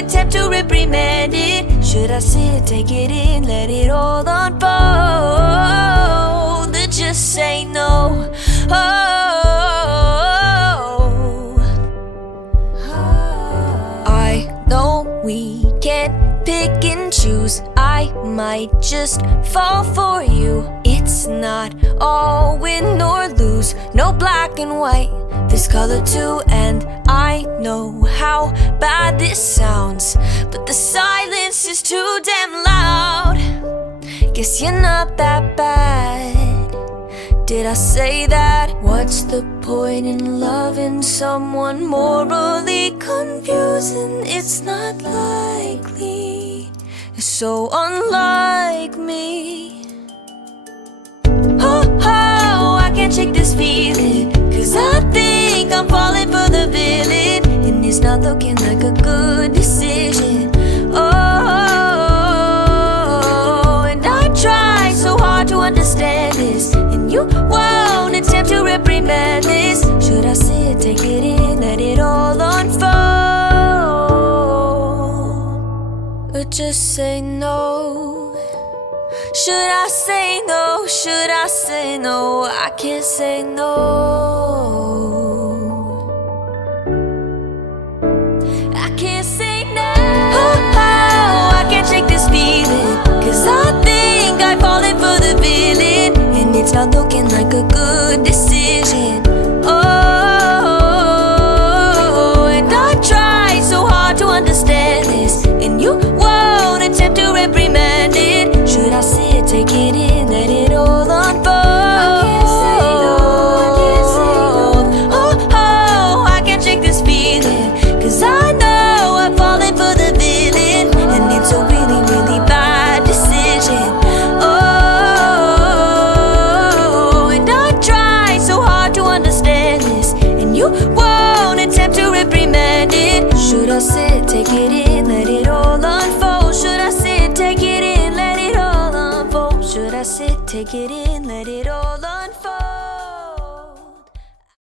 attempt to reprimand it? Should I sit, take it in, let it all unfold? Or just say no? I know we can't pick and choose. I might just fall for you. It's not all win or lose, no black and white, there's color too. And I know how bad this sounds, but the silence is too damn loud. Guess you're not that bad. Did I say that? What's the point in loving someone morally confusing? It's not likely, it's so unlike me. Oh, I can't shake this feeling, 'cause I think I'm falling for the villain, and it's not looking like a good decision. Oh, and I try so hard to understand this, and you won't attempt to reprimand this. Should I sit, take it in, let it all unfold? Or just say no? Should I say no? Should I say no? I can't say no. I can't say no. Oh, I can't shake this feeling, 'cause I think I've fallen for the villain, and it's not looking like a good decision. Oh, and I try so hard to understand this, and you won't attempt to reprimand it. Should I sit, take it in, let it all unfold? I can't say no, I can't say no. Oh, I can't shake this feeling, 'cause I know I've fallen for the villain, and it's a really, really bad decision. Oh, and I try so hard to understand this, and you won't attempt to reprimand it. Should I sit, take it in, let it all unfold? Should I sit, take it in, let it all unfold? Should I sit, take it in, let it all unfold?